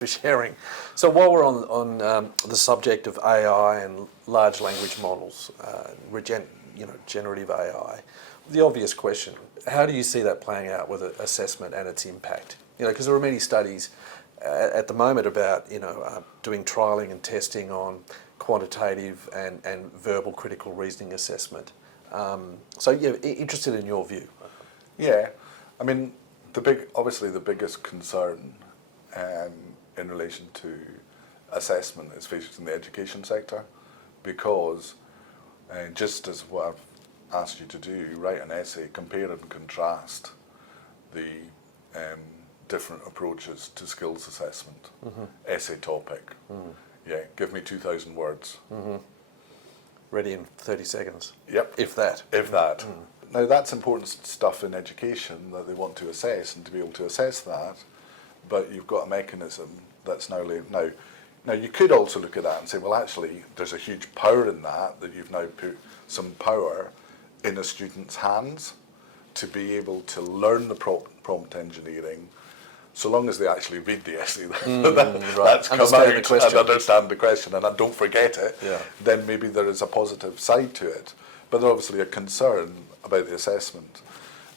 for sharing. So while we're on the subject of AI and large language models, generative AI, the obvious question: how do you see that playing out with assessment and its impact? Because there are many studies at the moment about doing trialling and testing on quantitative and verbal critical reasoning assessment. Interested in your view. Yeah, I mean, obviously the biggest concern in relation to assessment is facing the education sector, because just as what I've asked you to do, write an essay, compare and contrast the different approaches to skills assessment. Essay topic. Yeah, give me 2,000 words. Ready in 30 seconds. Yep. If that. Now that's important stuff in education that they want to assess, and to be able to assess that, but you've got a mechanism that's now you could also look at that and say, well, actually there's a huge power in that you've now put some power in a student's hands to be able to learn the prompt engineering, so long as they actually read the essay that's come out and understand the question and don't forget it, then maybe there is a positive side to it. But there's obviously a concern about the assessment.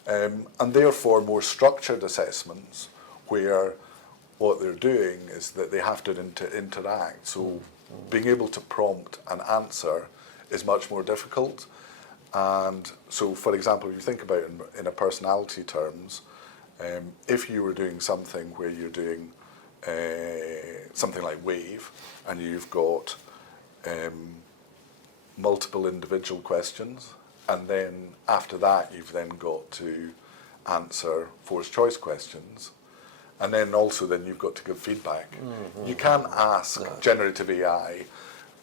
And therefore more structured assessments where what they're doing is that they have to interact. So being able to prompt an answer is much more difficult. And so, for example, if you think about it in a personality terms, if you were doing something where you're doing something like WAVE, and you've got multiple individual questions, and then after that you've then got to answer forced choice questions, and then you've got to give feedback. You can't ask generative AI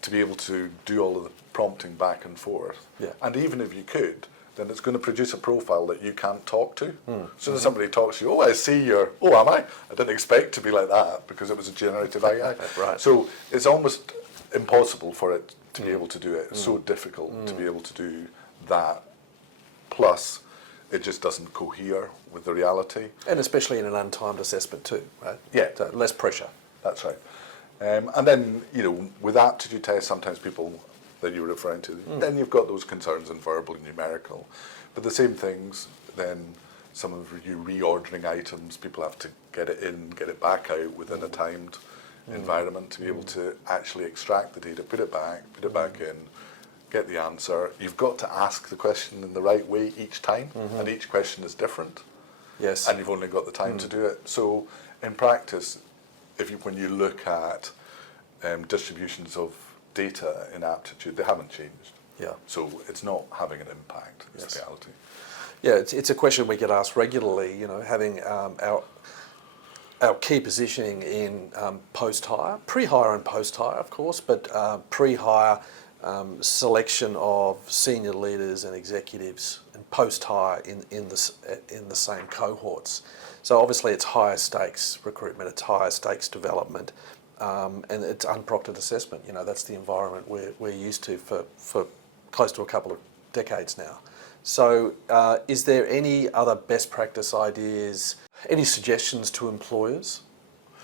to be able to do all of the prompting back and forth. And even if you could, then it's going to produce a profile that you can't talk to. As soon as somebody talks to you, I see you're, am I? I didn't expect to be like that because it was a generative AI. Right. So it's almost impossible for it to be able to do it. It's so difficult to be able to do that. Plus, it just doesn't cohere with the reality. And especially in an untimed assessment too, right? Yeah. So less pressure. That's right. And then, with aptitude tests, sometimes people that you were referring to, then you've got those concerns in verbal and numerical. But the same things, then some of you reordering items, people have to get it in, get it back out within a timed environment to be able to actually extract the data, put it back in, get the answer. You've got to ask the question in the right way each time, and each question is different. Yes. And you've only got the time to do it. So in practice, when you look at distributions of data in aptitude, they haven't changed. Yeah. So it's not having an impact, is the reality. Yeah, it's a question we get asked regularly, having our key positioning in post-hire, pre-hire and post-hire, of course, but pre-hire selection of senior leaders and executives, and post-hire in the same cohorts. So obviously it's higher stakes recruitment, it's higher stakes development, and it's unprompted assessment. That's the environment we're used to for close to a couple of decades now. So is there any other best practice ideas, any suggestions to employers,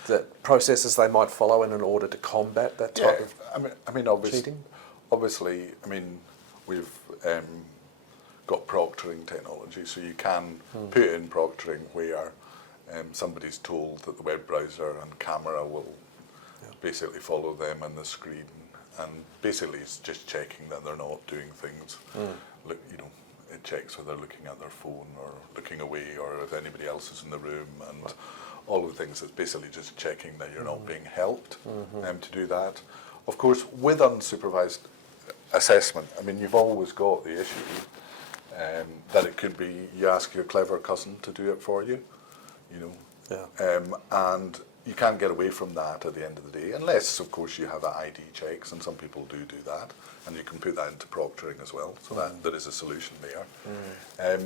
that processes they might follow in order to combat that type of cheating? Obviously, we've got proctoring technology, so you can put in proctoring where somebody's told that the web browser and camera will basically follow them on the screen, and basically it's just checking that they're not doing things. It checks whether they're looking at their phone or looking away, or if anybody else is in the room, and all of the things. It's basically just checking that you're not being helped to do that. Of course, with unsupervised assessment, you've always got the issue that it could be you ask your clever cousin to do it for you, and you can't get away from that at the end of the day, unless, of course, you have ID checks, and some people do that, and you can put that into proctoring as well, so that there is a solution there.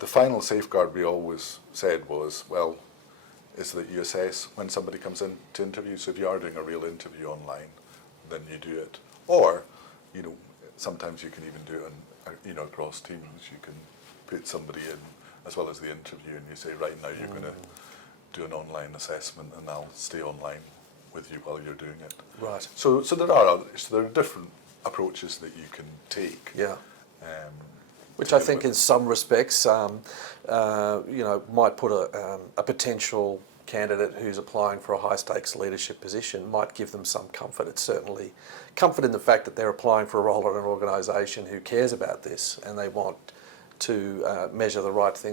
The final safeguard we always said was, is that you assess when somebody comes in to interview. So if you are doing a real interview online, then you do it. Or, sometimes you can even do it on, across teams. You can put somebody in as well as the interview, and you say, right now you're going to do an online assessment and I'll stay online with you while you're doing it. Right. So there are different approaches that you can take. Yeah. Um, Which I think in some respects, might put a potential candidate who's applying for a high stakes leadership position, might give them some comfort. It's certainly comfort in the fact that they're applying for a role at an organisation who cares about this and they want to measure the right thing.